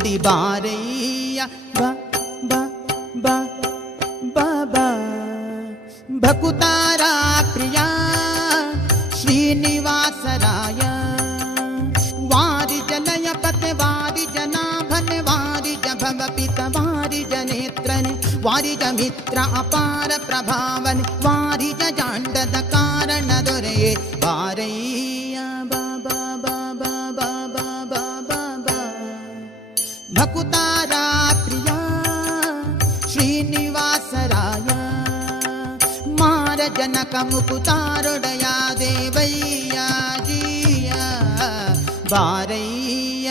ನುಡಿ ಬಾರಯ್ಯ ಬ ಬ ಬ ಬ ಬ ಭಕುತಾರ ಪ್ರಿಯ ಶ್ರೀನಿವಾಸರಾಯ ವಾರಿ ಜಲಯ ಪತೆ ವಾರಿ ಜನಾಭನೆ ವಾರಿ ಜಭವ ಪಿತ ವಾರಿ ಜನೇತ್ರನೆ ವಾರಿ ಜ ಮಿತ್ರ ಅಪಾರ ಪ್ರಭಾವನೆ ವಾರಿ ಜ ಜಾಂಡದ ಕಾರಣ ದೊರೆಯೇ ಬಾರಯ್ಯ ಬಾ ಬಾ ಬಾ ಬಾ ಬಾ ಬಾ ಬಾ ಬಾ ಬಾ ಭಕುತಾರ ಪ್ರಿಯ ಶ್ರೀನಿವಾಸರಾಯ ಮಾರ ಜನಕ ಮುಕುತಾರೊಡೆಯ ದೇವಯ್ಯ ಜಿಯ ಬಾರಯ್ಯ